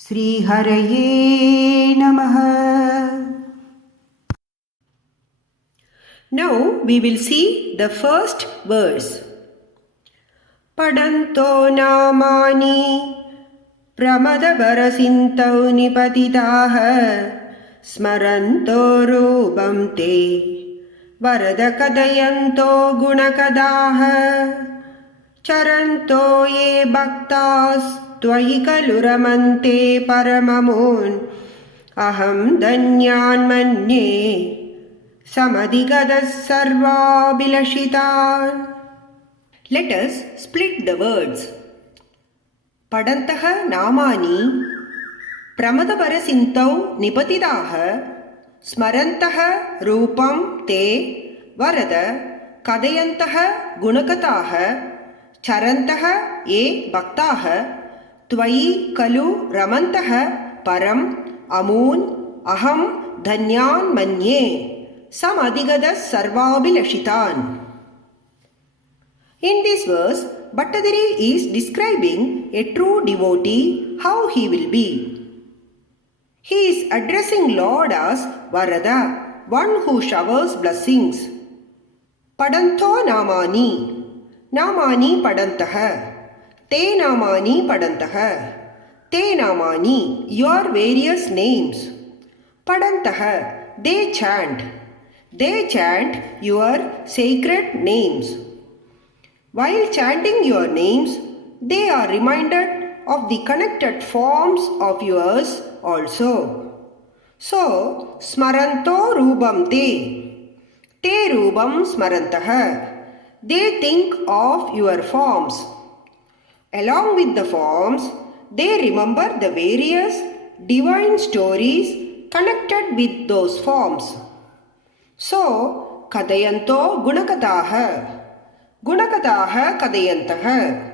Sri Haraye Namaha. Now we will see the first verse. Padanto namani pramadabharasintau nipatitaha smaranto rupam te varadakadayanto gunakadaha charanto ye bhaktas tvayi kaluramante paramamun aham dhanyan manye samadhigadas sarvabhilashitan. Let us split the words. Padantaha namani pramadabharasintau nipatidaha smarantaha rupam te varada kadayantaha gunakataha charantaha ye bhaktaha tvayi kalu ramantaha param amun aham dhanyan manye samadhigadas sarvabhilashitan. In this verse, Bhattatiri is describing a true devotee, how he will be. He is addressing Lord as Varada, one who showers blessings. Padanto namani, namani padantaha, te namani padantaha, te namani, your various names. Padantaha, they chant your sacred names. While chanting your names, they are reminded of the connected forms of yours also. So, smaranto rubam te rubam smarantaha, they think of your forms. Along with the forms, they remember the various divine stories connected with those forms. So, kadayanto gunakataha kadayantaha,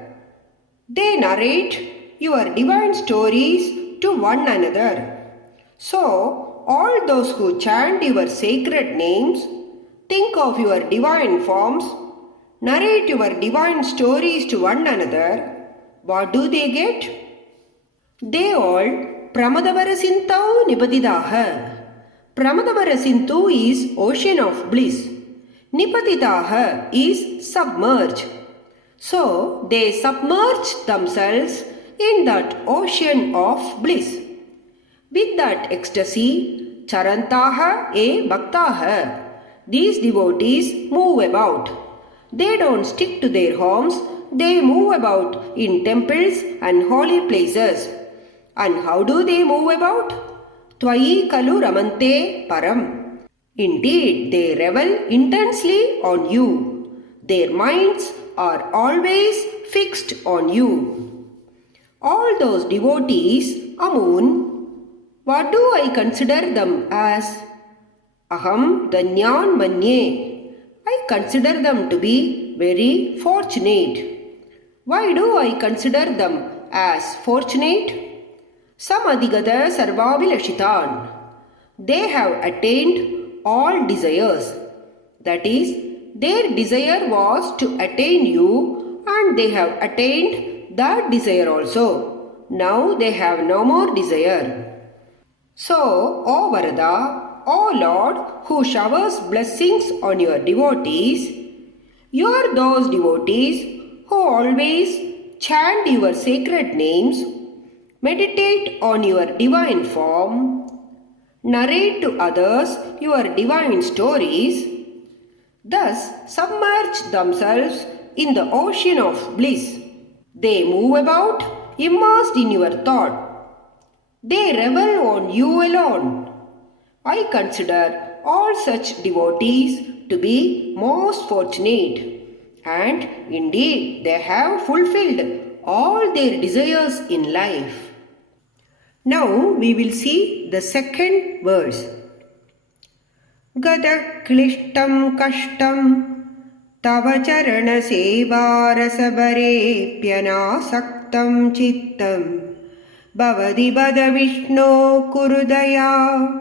they narrate your divine stories to one another. So, all those who chant your sacred names, think of your divine forms, narrate your divine stories to one another, what do they get? They all pramadabharasintau nipatidaha. Pramadabharasintu is ocean of bliss. Nipatitaha is submerge. So they submerge themselves in that ocean of bliss. With that ecstasy, charantaha e bhaktaha, these devotees move about. They don't stick to their homes, they move about in temples and holy places. And how do they move about? Tvayi kalu ramante param. Indeed, they revel intensely on you. Their minds are always fixed on you. All those devotees, Amun, what do I consider them as? Aham dhanyan manye. I consider them to be very fortunate. Why do I consider them as fortunate? Samadhigada sarvabhilashitan. They have attained all desires. That is, their desire was to attain you and they have attained that desire also. Now they have no more desire. So, O Varada, O Lord, who showers blessings on your devotees, you are those devotees who always chant your sacred names, meditate on your divine form, narrate to others your divine stories, thus submerge themselves in the ocean of bliss. They move about immersed in your thought. They revel on you alone. I consider all such devotees to be most fortunate, and indeed they have fulfilled all their desires in life. Now we will see the second verse. Gada klishtam kashtam tava charana seva rasabare pyanasaktam chittam bhavadi bada vishno kurudaya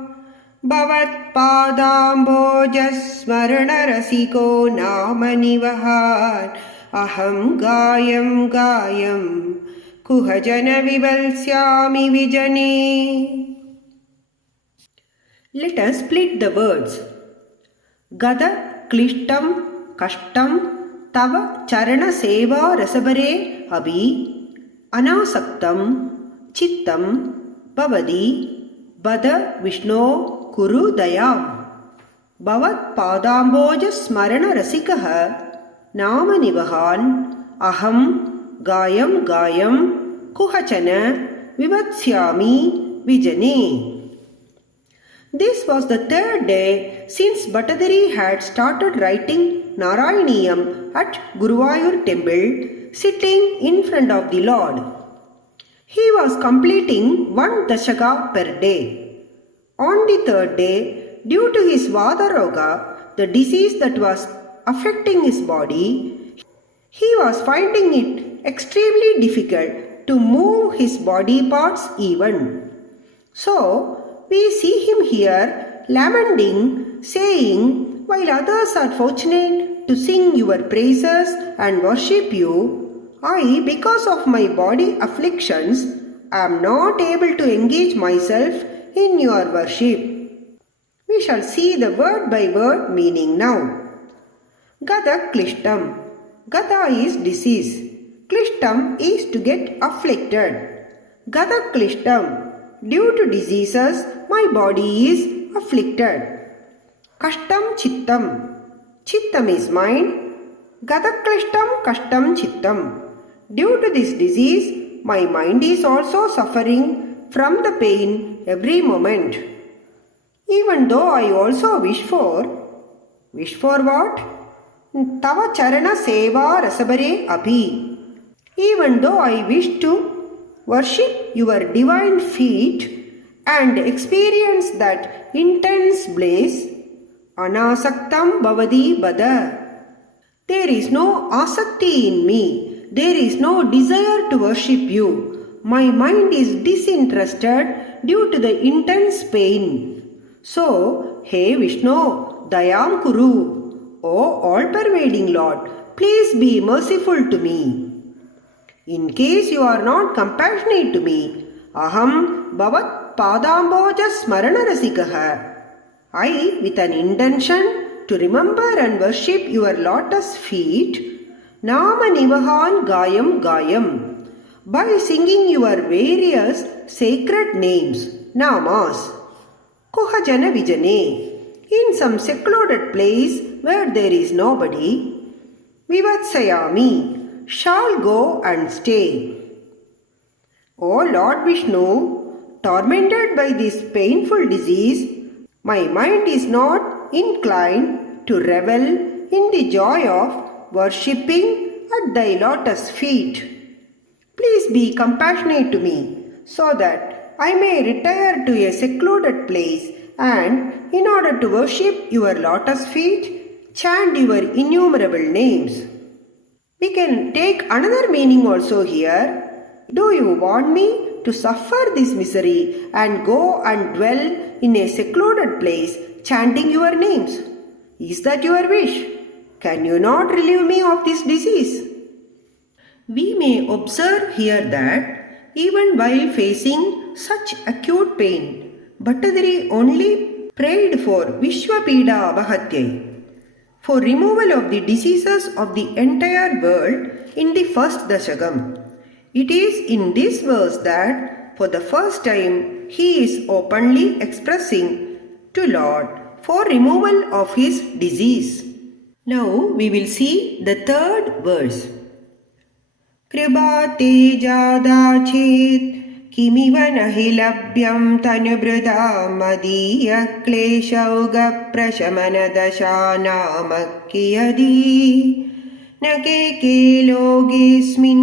bhavat padambojas smarana rasiko namanivahan aham gayam kuhajana vivalsyami vijane. Let us split the words. Gada klishtam kashtam tava charana seva rasabare abhi anasaktam chittam bhavadi bada vishno kuru dayam bhavat padamboja smarana rasikaha nama nivahan aham gayam gayam kuhachana vivatsyami vijane. This was the third day since Bhattatiri had started writing Narayaneeyam at Guruvayur temple, sitting in front of the Lord. He was completing one Dashaka per day. On the third day, due to his Vadaroga, the disease that was affecting his body, he was finding it extremely difficult to move his body parts even. So, we see him here lamenting, saying, while others are fortunate to sing your praises and worship you, I, because of my body afflictions, am not able to engage myself in your worship. We shall see the word by word meaning now. Gada klishtam. Gada is disease. Klishtam is to get afflicted. Gada klishtam. Due to diseases, my body is afflicted. Kashtam chittam. Chittam is mind. Gadaklishtam kashtam chittam. Due to this disease, my mind is also suffering from the pain every moment. Even though I also wish for what? Tava charana seva rasabare abhi. Even though I wish to worship your divine feet and experience that intense bliss, anasaktam bhavadi bada. There is no asakti in me. There is no desire to worship you. My mind is disinterested due to the intense pain. So, Hey Vishnu, Dayam Kuru, O all-pervading Lord, please be merciful to me. In case you are not compassionate to me, aham bhavat padamboja smarana rasikaha. I, with an intention to remember and worship your lotus feet, nama nivahan gayam gayam, by singing your various sacred names, namas, kuhajana vijane, in some secluded place where there is nobody, vivatsayami, shall go and stay. O Lord Vishnu, tormented by this painful disease, my mind is not inclined to revel in the joy of worshipping at thy lotus feet. Please be compassionate to me, so that I may retire to a secluded place and, in order to worship your lotus feet, chant your innumerable names. We can take another meaning also here. Do you want me to suffer this misery and go and dwell in a secluded place chanting your names? Is that your wish? Can you not relieve me of this disease? We may observe here that even while facing such acute pain, Bhattatiri only prayed for Vishwapida Abahatyai, for removal of the diseases of the entire world in the first Dashakam. It is in this verse that for the first time he is openly expressing to Lord for removal of his disease. Now we will see the third verse. Kriba te jada chet kimiva nahi labhyam tanubrada madiya kleshauga prashamana dasha namakiyadi nake ke logismin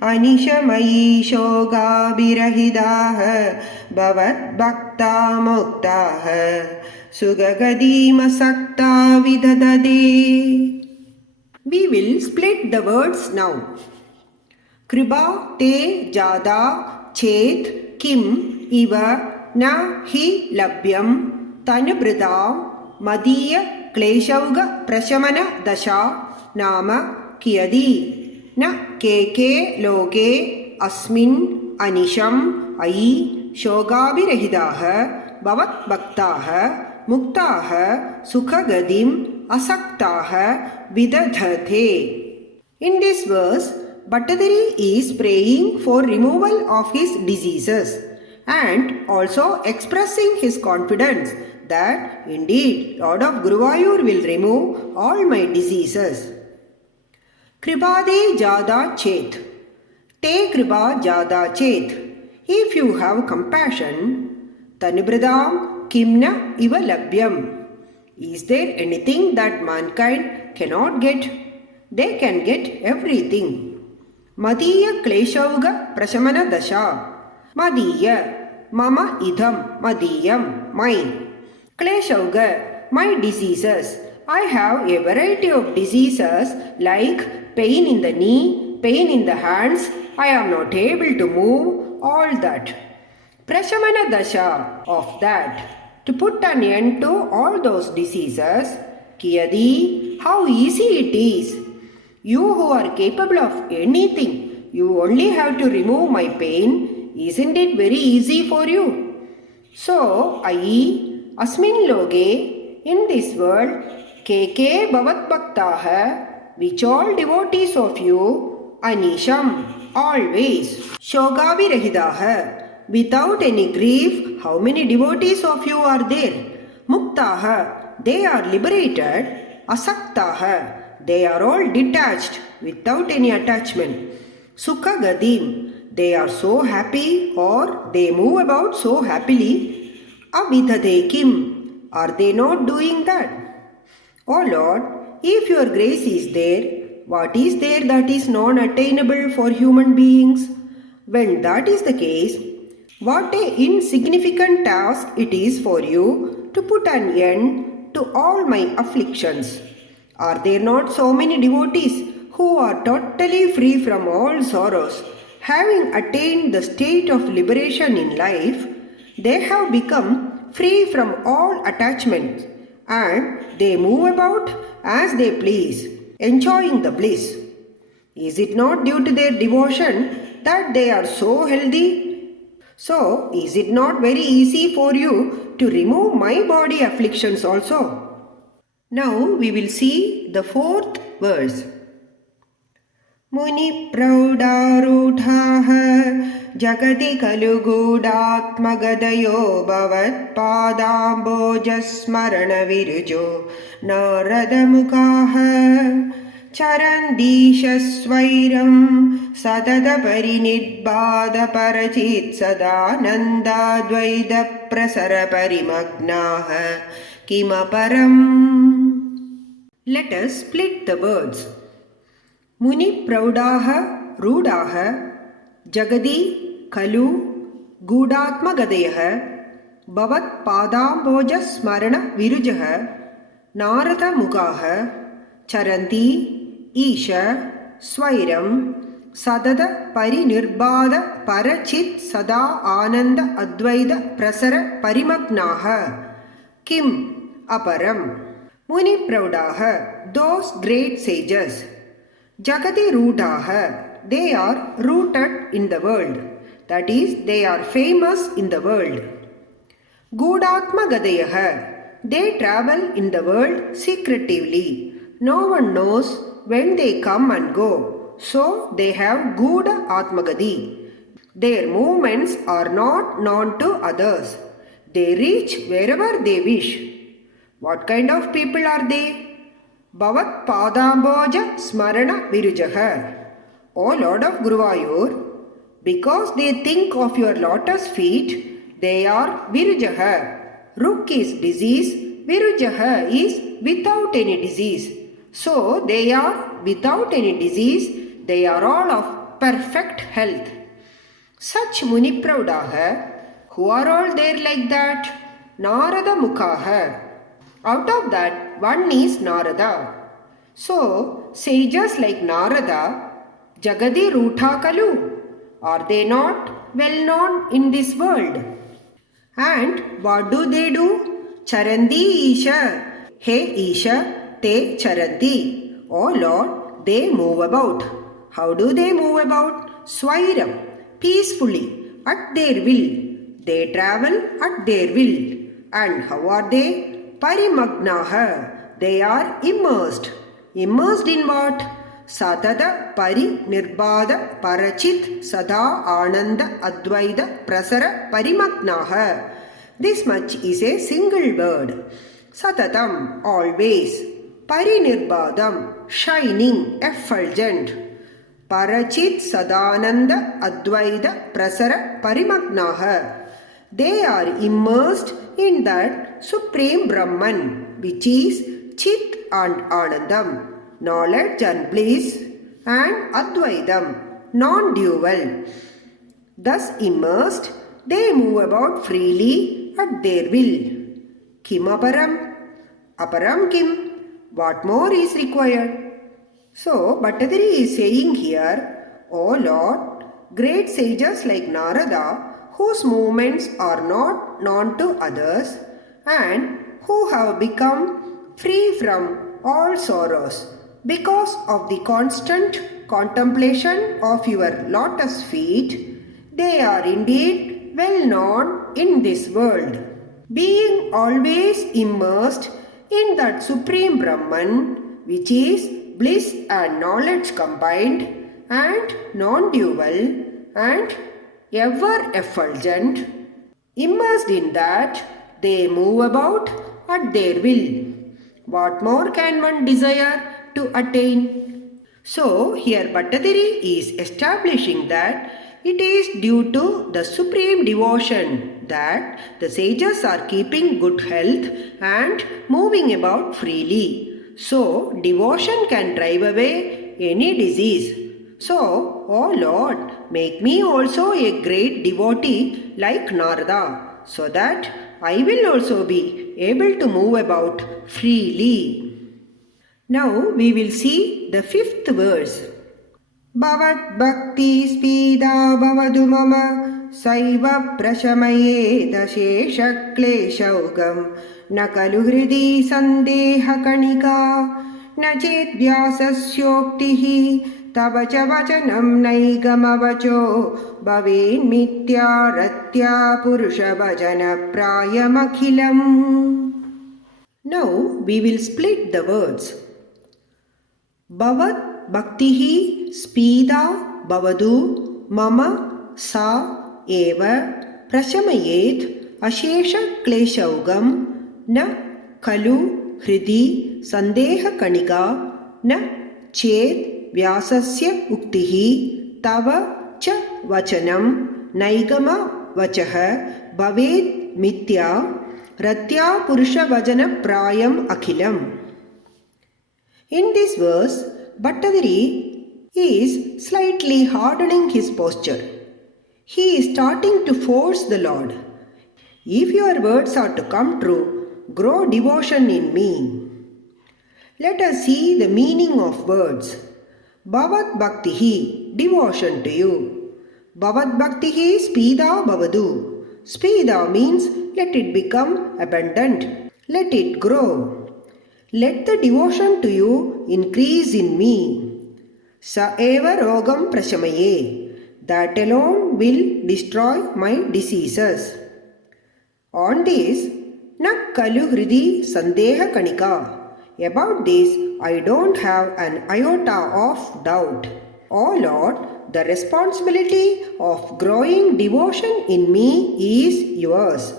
anishamayi shoga birahidah bhavat bhakta mukta sugagadima sakta vidadade. We will split the words now. Kriba te jada chet kim iva na hi labhyam tanubridam madiya kleshauga prashamana dasha nama kiyadi na keke loke asmin anisham ai shogabhirahidaha bhavat bhaktaha muktaha sukhagadim asaktaha vidadhate. In this verse, Bhattatiri is praying for removal of his diseases and also expressing his confidence that indeed Lord of Guruvayur will remove all my diseases. Kripade jada chet. Te kripa jada chet. If you have compassion, tanibradam kimna iva labhyam. Is there anything that mankind cannot get? They can get everything. Madiya kleshauga prashamana dasha. Madiya, mama idham, madiyam, mine. Kleshauga, my diseases. I have a variety of diseases like pain in the knee, pain in the hands. I am not able to move, all that. Prashamana dasha of that. To put an end to all those diseases. Kiyadi, how easy it is. You who are capable of anything, you only have to remove my pain. Isn't it very easy for you? So, asmin loge, in this world, keke bhavat bhaktaha, which all devotees of you, anisham, always, shogabhirahidaha, without any grief, how many devotees of you are there? Muktaha, they are liberated, asaktaha, they are all detached without any attachment. Sukha gadim, they are so happy or they move about so happily. Avidhate kim, are they not doing that? O Lord, if your grace is there, what is there that is non-attainable for human beings? When that is the case, what a insignificant task it is for you to put an end to all my afflictions. Are there not so many devotees who are totally free from all sorrows, having attained the state of liberation in life? They have become free from all attachments and they move about as they please, enjoying the bliss. Is it not due to their devotion that they are so healthy? So, is it not very easy for you to remove my body afflictions also? Now we will see the fourth verse. Muni praudarudhaha jagati kalugudhatmagadayo bhavat padambojasmarana virujo naradamukhaha charandishasvairam sadada parinidbada parachit sadananda dvaida prasara parimagnaha kimaparam. Let us split the words. Muni praudaha rudaha jagadi kalu gudatmagadeha bhavat padamboja smarana virujaha narada mukaha charanti isha swairam sadada parinirbada parachit sada ananda advaida prasara parimagnaha kim aparam. Muni praudaha, those great sages. Jagati rudhaha, they are rooted in the world. That is, they are famous in the world. Gudatma gadayaha, they travel in the world secretively. No one knows when they come and go. So they have Guda Atmagadi. Their movements are not known to others. They reach wherever they wish. What kind of people are they? Bhavat Padamboja Smarana Virujaha. O Lord of Guruvayur, because they think of your lotus feet, they are Virujaha. Ruk is disease, Virujaha is without any disease. So they are without any disease, they are all of perfect health. Such Muni Praudaha, who are all there like that? Narada Mukhaha. Out of that, one is Narada. So, sages like Narada, Jagadi Ruthakalu, are they not well known in this world? And what do? Charandi Isha. Hey Isha, te charanti. Oh Lord, they move about. How do they move about? Swairam. peacefully at their will. They travel at their will. And how are they? Parimagnaha. They are immersed. Immersed in what? Satata pari nirbada parachit sada ananda advaita prasara parimagnaha. This much is a single word. Satatam, always. Parinirbadam, shining, effulgent. Parachit sadananda advaita prasara parimagnaha. They are immersed in that Supreme Brahman, which is Chit and Anandam, knowledge and bliss, and Advaitam, non-dual. Thus immersed, they move about freely at their will. Kim aparam? Aparam kim? What more is required? So, Bhattatiri is saying here, O Lord, great sages like Narada, whose movements are not known to others and who have become free from all sorrows because of the constant contemplation of your lotus feet, they are indeed well known in this world. Being always immersed in that Supreme Brahman, which is bliss and knowledge combined and non-dual and ever effulgent, immersed in that, they move about at their will. What more can one desire to attain? So, here Bhattatiri is establishing that it is due to the supreme devotion that the sages are keeping good health and moving about freely. So, devotion can drive away any disease. So, O Lord, make me also a great devotee like Narada, so that I will also be able to move about freely. Now we will see the fifth verse. Bhavat bhakti spida bhavadu mama saiva prashamaye dashesha kleshaugam nakalu hridi sandeha kanika nachet vyasasyoktih तव च वचनं नैगमवचो भवेन् मिथ्यारत्या पुरुषवचनप्रायमखिलम्. Now we will split the words. Bhavat bhaktihi spida bhavadu mama sa eva prashamayet ashesha kleshaugam na kalu hridi sandeha kanika na chet Vyasasya uktihi tava cha vachanam naigama vachaha bhaved mithya ratya purusha vajana prayam akhilam. In this verse, Bhattatiri is slightly hardening his posture. He is starting to force the Lord. If your words are to come true, grow devotion in me. Let us see the meaning of words. Bhavat bhaktihi, devotion to you. Bhavat bhaktihi spida bhavadu. Spida means let it become abundant. Let it grow. Let the devotion to you increase in me. Sa eva rogam prashamaye. That alone will destroy my diseases. On this, na kalu hridi sandeha kanika. About this, I don't have an iota of doubt. O Lord, the responsibility of growing devotion in me is yours.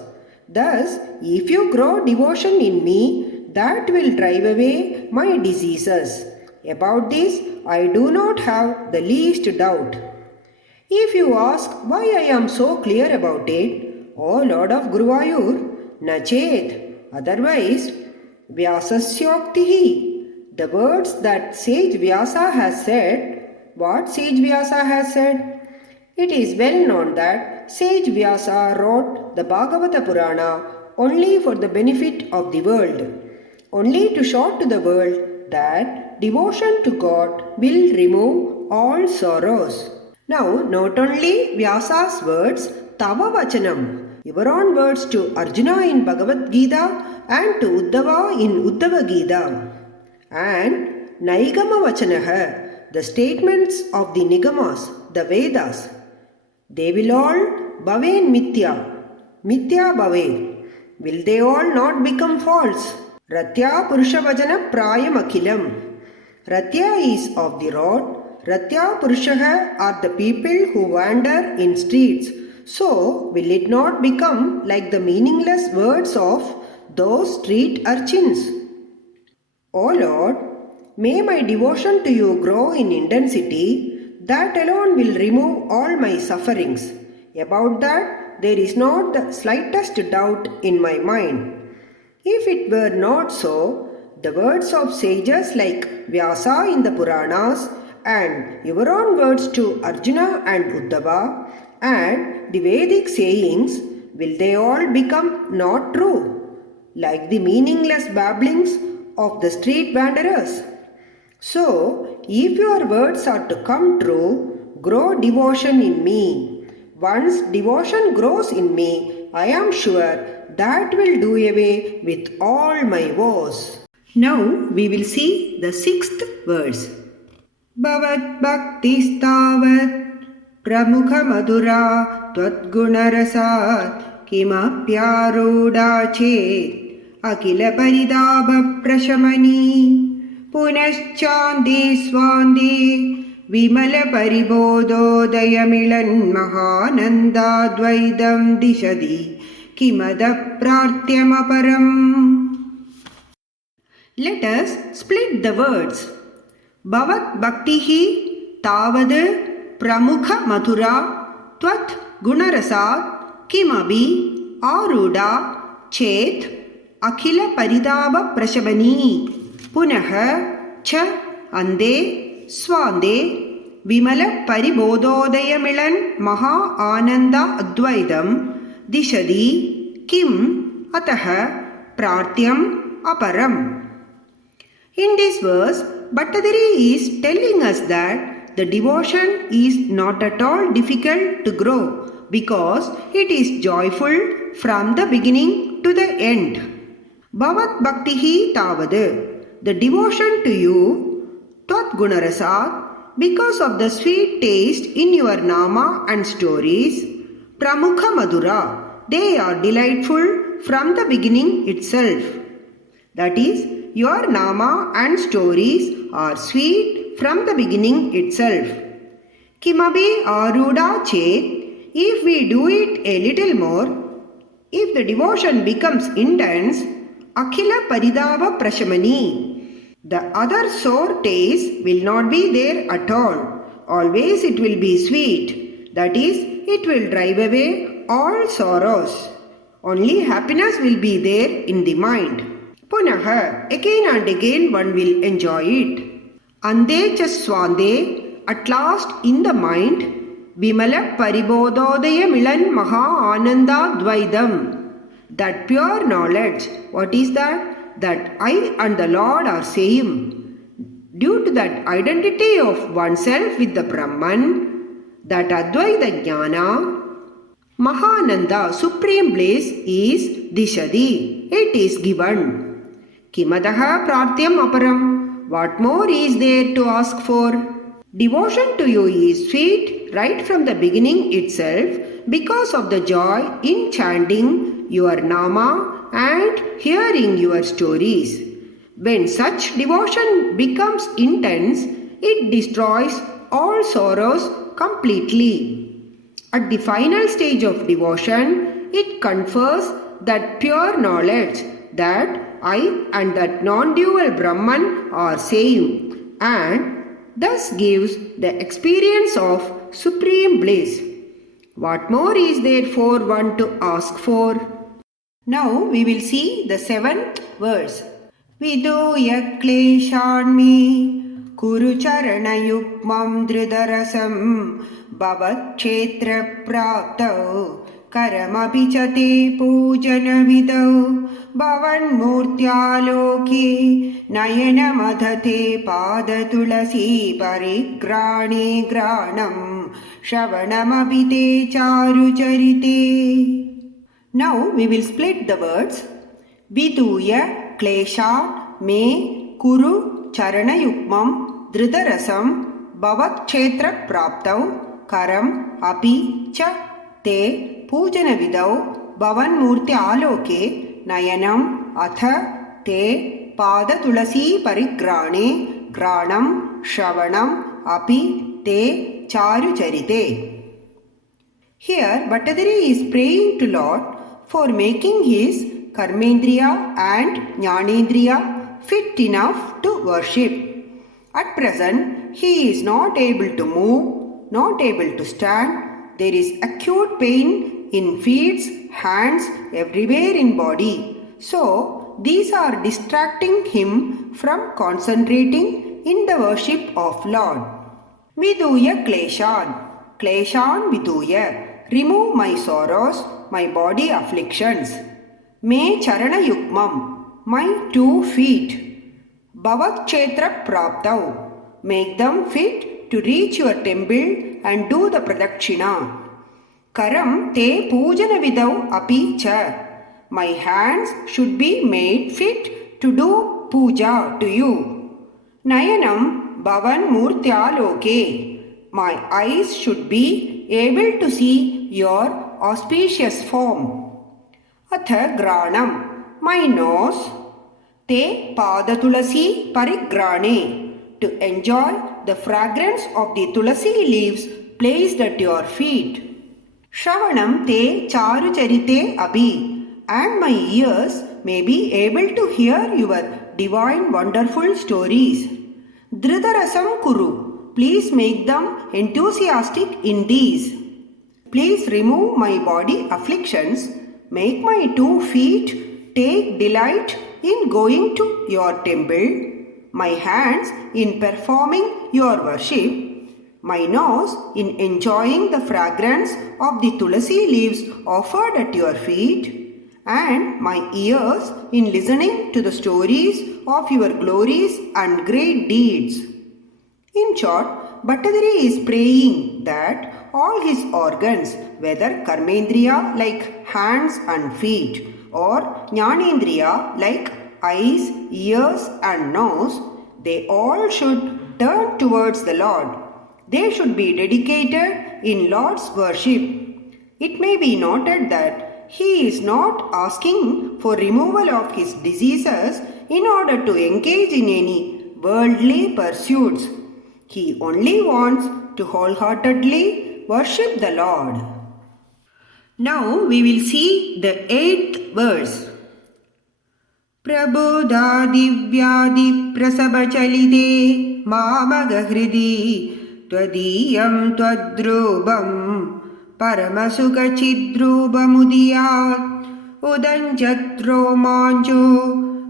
Thus, if you grow devotion in me, that will drive away my diseases. About this, I do not have the least doubt. If you ask why I am so clear about it, O Lord of Guruvayur, nachet, otherwise, Vyasasyoktihi, the words that sage Vyasa has said. What sage Vyasa has said? It is well known that sage Vyasa wrote the Bhagavata Purana only for the benefit of the world, only to show to the world that devotion to God will remove all sorrows. Now, not only Vyasa's words, Tava Vachanam, your own words to Arjuna in Bhagavad Gita and to Uddhava in Uddhava Gita, and Naigama Vachanaha, the statements of the Nigamas, the Vedas. They will all bhaven mithya. Mithya bhave. Will they all not become false? Ratya Purushavajana Prayam Akhilam. Ratya is of the road. Ratya Purushaha are the people who wander in streets. So, will it not become like the meaningless words of those street urchins? O Lord, may my devotion to you grow in intensity. That alone will remove all my sufferings. About that, there is not the slightest doubt in my mind. If it were not so, the words of sages like Vyasa in the Puranas and your own words to Arjuna and Uddhava and the Vedic sayings, will they all become not true, like the meaningless babblings of the street wanderers? So, if your words are to come true, grow devotion in me. Once devotion grows in me, I am sure that will do away with all my woes. Now we will see the 6th verse. Bhavat bhakti stavat pramukha madura tvatgunarasat kimapyaruda chet akila paridabha prashamani punaschande swande Vimala paribododayamilan mahananda dvaidam dishadi kimada prartyamaparam. Let us split the words. Bhavat bhaktihi tavad pramukha mathura tvat gunarasat kimabi aruda chet akhila paridaba prashabani punaha cha ande swande Vimala paribododayamilan maha ananda advaidam dishadi kim ataha prartyam aparam. In this verse, Bhattatiri is telling us that the devotion is not at all difficult to grow because it is joyful from the beginning to the end. Bhavat bhaktihi tavad, the devotion to you, tvat gunarasat, because of the sweet taste in your nama and stories, pramukha madura, they are delightful from the beginning itself. That is, your nama and stories are sweet from the beginning itself. Kimabi aruda chet, if we do it a little more, if the devotion becomes intense, akhila paridava prashamani, the other sour taste will not be there at all. Always it will be sweet. That is, it will drive away all sorrows. Only happiness will be there in the mind. Punaha, again and again one will enjoy it. Ande cha swande, at last in the mind, Vimala paribododaya milan maha ananda dvaidam. That pure knowledge, what is that? That I and the Lord are same. Due to that identity of oneself with the Brahman, that Advaita Jnana, Mahananda, supreme bliss is Dishadi. It is given. Kimadaha Prartyam Aparam. What more is there to ask for? Devotion to you is sweet right from the beginning itself because of the joy in chanting your Nama and hearing your stories. When such devotion becomes intense, it destroys all sorrows completely. At the final stage of devotion, it confers that pure knowledge that I and that non-dual Brahman are same and thus gives the experience of supreme bliss. What more is there for one to ask for? Now we will see the 7th verse. Viduya kleshanmi kuru charana yukmam dridarasam bhavat kshetra praptau karamabhichate pujana vidau bhavan murtyaloke nayana madhate pada tulasi parigrani granam shravanamabhite charu charite. Now we will split the words. Viduya kleshat me kuru charana yukmam dridarasam bhavat kshetra praptau karam, api, cha, te, pujana vidau, bhavan murti aloke, nayanam, atha, te, pada tulasi parigrane, granam, shravanam, api, te, charu charite. Here, Bhattatiri is praying to Lord for making his karmendriya and jnanendriya fit enough to worship. At present, he is not able to move, not able to stand. There is acute pain in feet, hands, everywhere in body. So, these are distracting him from concentrating in the worship of Lord. Viduya kleshan, kleshan viduya. Remove my sorrows, my body afflictions. Me charana yukmam, my 2 feet. Bhavakshetra praptau, make them fit to reach your temple and do the pradakshina. Karam te pujana vidau api cha, my hands should be made fit to do puja to you. Nayanam bhavan murtyaloke, my eyes should be able to see your auspicious form. Atha granam, my nose. Te padatulasi parigrane, to enjoy the fragrance of the tulasi leaves placed at your feet. Shravanam te charu charite abhi, and my ears may be able to hear your divine wonderful stories. Dhritarasam kuru, please make them enthusiastic in these. Please remove my body afflictions, make my 2 feet take delight in going to your temple, my hands in performing your worship, my nose in enjoying the fragrance of the tulasi leaves offered at your feet, and my ears in listening to the stories of your glories and great deeds. In short, Bhattatiri is praying that all his organs, whether karmendriya like hands and feet or jnanendriya like eyes, ears and nose, they all should turn towards the Lord. They should be dedicated in Lord's worship. It may be noted that he is not asking for removal of his diseases in order to engage in any worldly pursuits. He only wants to wholeheartedly worship the Lord. Now we will see the 8th verse. Prabodha divyadi prasabachalide mamagahridi twadiyam twadrubam paramasuka chidrubamudiyat udanjatro manjo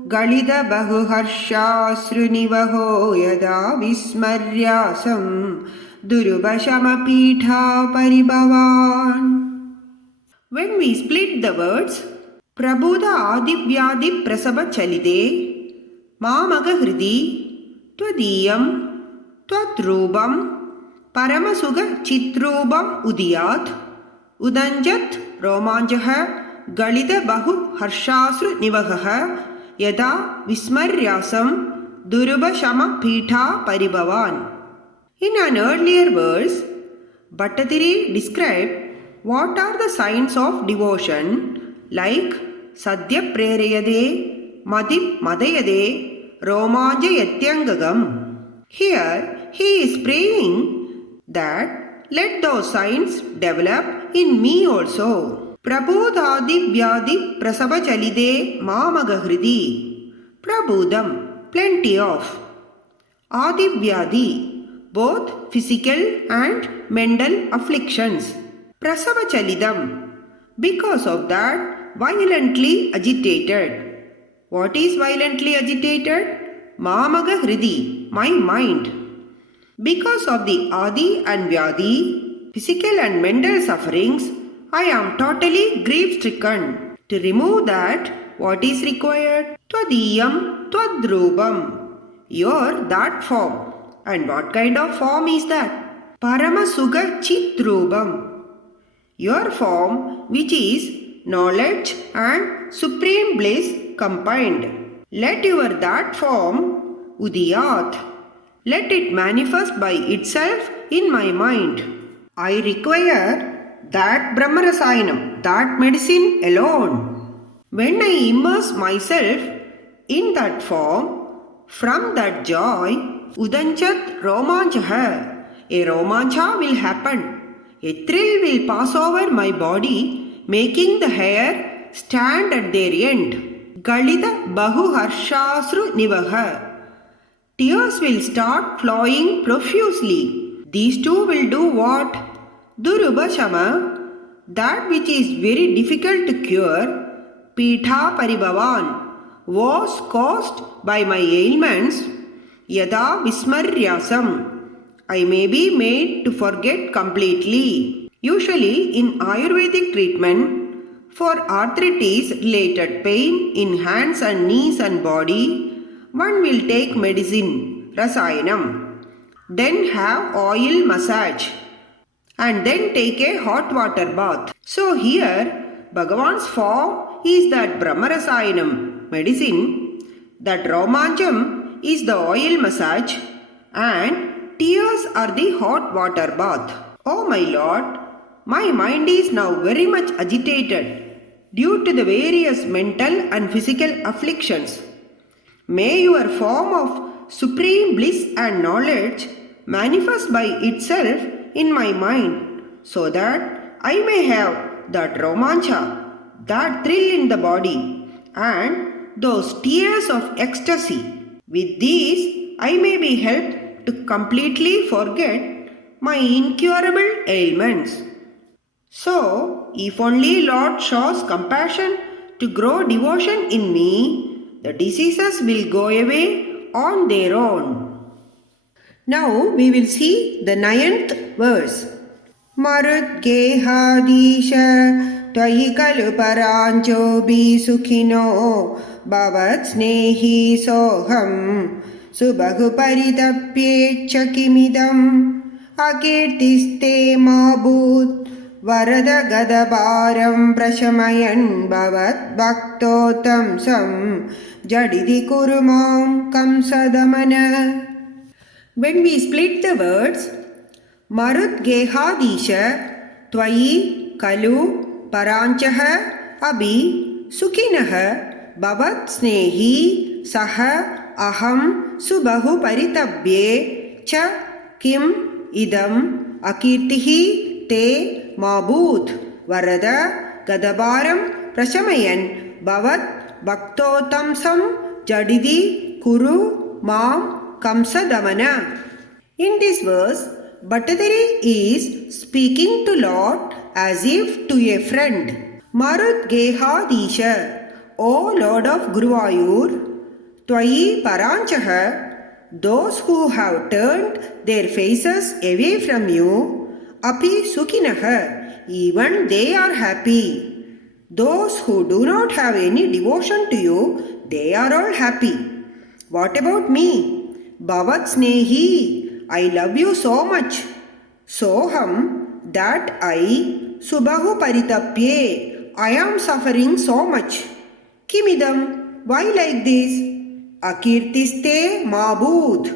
galida bahuharsha srunivaho yada vismaryasam durubashama pitha paribhavan. When we split the words, Prabodha adivyadi prasava chalide mamaga hridi twadiyam twadrubam paramasuga chitrubam udiyat udanjat romanjaha galida bahu harshasru nivagaha yada vismaryasam durubashama pitha paribhavan. In an earlier verse, Bhattatiri described what are the signs of devotion like Sadhya Prerayade, Madhip Madayade, Romanja Yatyangagam. Here he is praying that let those signs develop in me also. Prabodhadi Vyadi Prasava Chalide Mamagahridi. Prabodham, plenty of. Adivyadi, both physical and mental afflictions. Prasava Chalidam, because of that, violently agitated. What is violently agitated? Mamaga Hridi, my mind. Because of the Adi and Vyadi, physical and mental sufferings, I am totally grief-stricken. To remove that, what is required? Twadiyam Twadrubam, your that form. And what kind of form is that? Paramasuga Chitrubam, your form which is knowledge and supreme bliss combined. Let your that form, Udiyat, let it manifest by itself in my mind. I require that Brahmarasayanam, that medicine alone. When I immerse myself in that form, from that joy, Udanchat Romanchaha, a Romancha will happen. A thrill will pass over my body, making the hair stand at their end. Galita Bahu Harshasru Nivaha. Tears will start flowing profusely. These two will do what? Durubashama, that which is very difficult to cure, Pitha Paribhavan, was caused by my ailments, Yada Vismaryasam. I may be made to forget completely. Usually in Ayurvedic treatment, for arthritis-related pain in hands and knees and body, one will take medicine, Rasayanam, then have oil massage, and then take a hot water bath. So here, Bhagavan's form is that Brahmarasayanam, medicine, that Romancham is the oil massage, and tears are the hot water bath. Oh my Lord, my mind is now very much agitated due to the various mental and physical afflictions. May your form of supreme bliss and knowledge manifest by itself in my mind, so that I may have that romancha, that thrill in the body, and those tears of ecstasy. With these, I may be helped to completely forget my incurable ailments. So, if only Lord shows compassion to grow devotion in me, the diseases will go away on their own. Now we will see the 9th verse. Marudgehadisha tvayi kalu paranjobi sukhino bhavat snehi soham subhahu paritapyecha kimidam akirtiste mabhut Varada Gadabaram Prashamayan Bhavat Bhaktotam Sam Jadidi Kurumam Kamsadamana. When we split the words, Marut Gehadisha Tvayi Kalu Paranchaha Abhi Sukhinaha Bhavat Snehi Saha Aham Subahu Paritabye Cha Kim Idam Akirtihi Te Mabhut Varada Gadabaram Prashamayan Bhavat Bhaktotamsam Jadidi Kuru Mam Kamsadamana. In this verse, Bhattatiri is speaking to Lord as if to a friend. Marut Gehadisha, O Lord of Guruvayur, Tvayi Paranchaha, those who have turned their faces away from you, Api Sukhinaha, even they are happy. Those who do not have any devotion to you, they are all happy. What about me? Bhavat Snehi, I love you so much. Soham, that I, Subhahu Paritapye, I am suffering so much. Kimidam, why like this? Akirtiste Mabhut,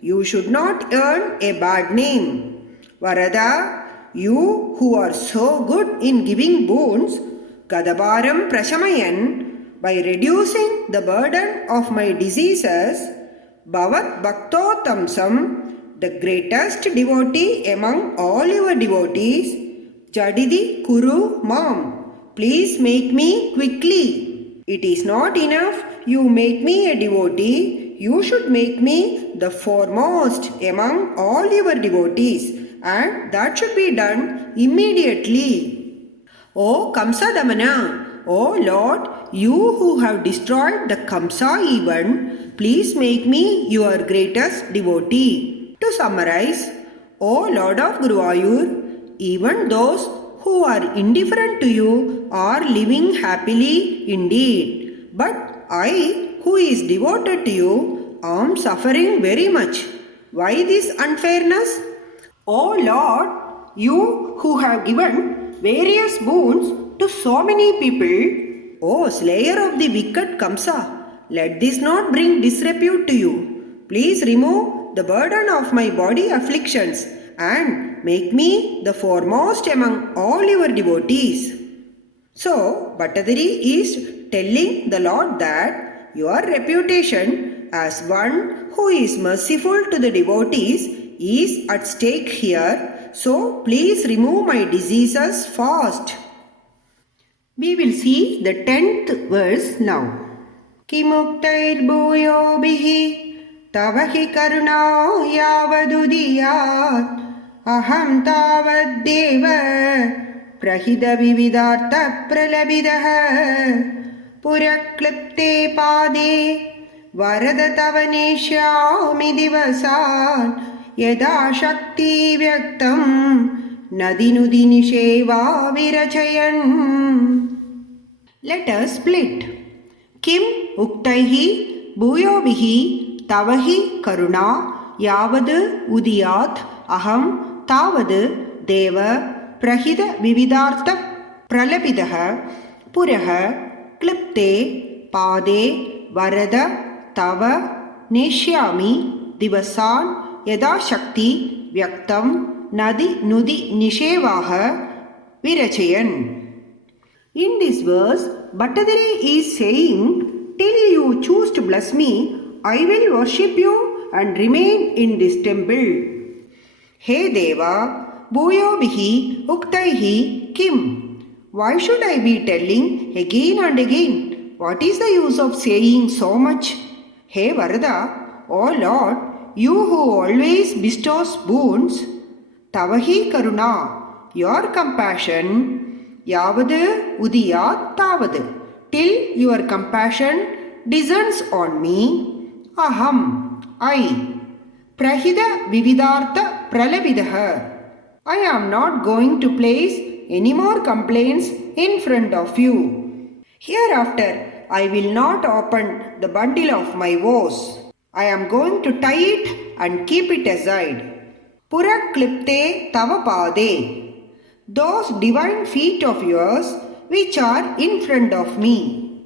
you should not earn a bad name. Varada, you who are so good in giving boons, Gadabaram Prashamayan, by reducing the burden of my diseases, Bhavat Bhaktotamsam, the greatest devotee among all your devotees, Jadidi Kuru Mam, please make me quickly. It is not enough you make me a devotee, you should make me the foremost among all your devotees, and that should be done immediately. O Kamsadamana, O Lord, you who have destroyed the Kamsa even, please make me your greatest devotee. To summarize, O Lord of Guruvayur, even those who are indifferent to you are living happily indeed. But I, who is devoted to you, am suffering very much. Why this unfairness? O Lord, you who have given various boons to so many people, O slayer of the wicked Kamsa, let this not bring disrepute to you. Please remove the burden of my body afflictions and make me the foremost among all your devotees. So, Bhattatiri is telling the Lord that your reputation as one who is merciful to the devotees is at stake here. So, please remove my diseases fast. We will see the 10th verse now. Kimuktairbhuyobhihi tavahi karuna yavadudiyat aham tavaddeva prahida vividartha pralabidah puraklipte pade varada tavaneshyami divasan yada shakti vyaktam nadinudi nisheva virachayan. Let us split. Kim uktaihi bhuyobihi tavahi karuna yavad udiyat aham tavad deva prahida vividartha pralabidah puraha klipte pade varada tava neshyami divasan yada shakti vyaktam nadi nudi nishevaha virachayan. In this verse, Bhattatiri is saying, till you choose to bless me, I will worship you and remain in this temple. Hey Deva, Bhuyobhihi Uktaihi Kim. Why should I be telling again and again? What is the use of saying so much? Hey Varada, O Lord, you who always bestows boons, Tavahi Karuna, your compassion, Yavadu Udiyat Tavadu, till your compassion descends on me, Aham, I, Prahida Vividartha Pralabidah, I am not going to place any more complaints in front of you. Hereafter, I will not open the bundle of my woes. I am going to tie it and keep it aside. Puraklipte Tavapade, those divine feet of yours which are in front of me.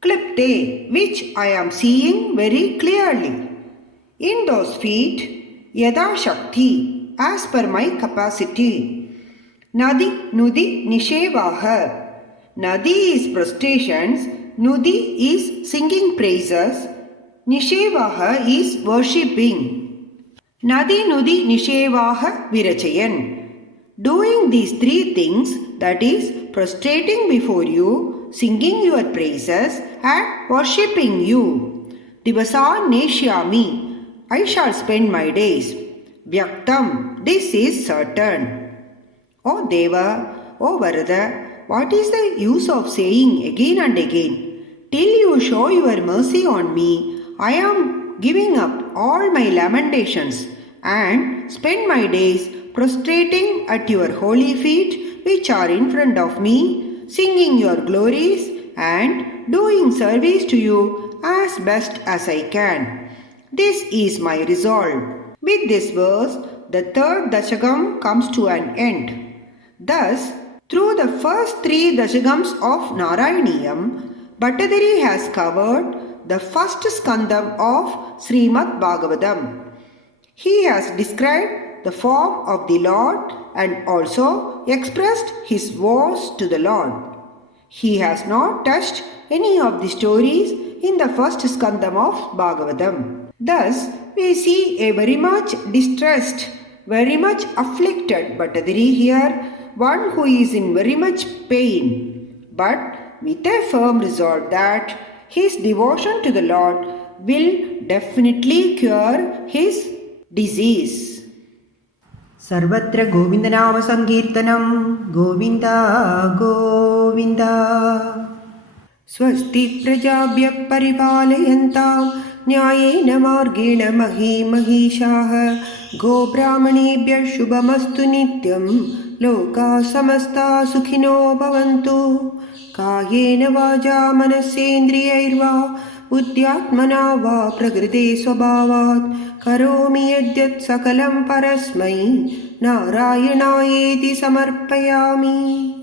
Klipte, which I am seeing very clearly. In those feet, Yada Shakti, as per my capacity. Nadi Nudi Nishevaha. Nadi is prostrations, Nudi is singing praises, Nishevaha is worshipping. Nadi Nudi Nishevaha Virachayan. Doing these three things, that is, prostrating before you, singing your praises, and worshipping you. Divasan Neshyami, I shall spend my days. Vyaktam, this is certain. O Deva, O Varada, what is the use of saying again and again? Till you show your mercy on me, I am giving up all my lamentations and spend my days prostrating at your holy feet which are in front of me, singing your glories and doing service to you as best as I can. This is my resolve. With this verse, the third Dhasakam comes to an end. Thus, through the first three Dhasakams of Narayaneeyam, Bhattatiri has covered the first skandam of Srimad Bhagavatam. He has described the form of the Lord and also expressed his vows to the Lord. He has not touched any of the stories in the first skandam of Bhagavatam. Thus, we see a very much distressed, very much afflicted Bhattatiri here, one who is in very much pain, but with a firm resolve that his devotion to the Lord will definitely cure his disease. Sarvatra Govindanama Sankirtanam Govinda Govinda Swasti Prajabhya Paripalayantam Nyayena Margena Mahi Mahishaha Go Brahmanebhya Shubhamastu Nityam Loka Samasta Sukhino Bhavantu Kayena Vaja Manasendriyairva Buddhyatmana Va Prakriti Swabhavat Karomi Yadyat Sakalam Parasmai Narayanayeti Samarpayami.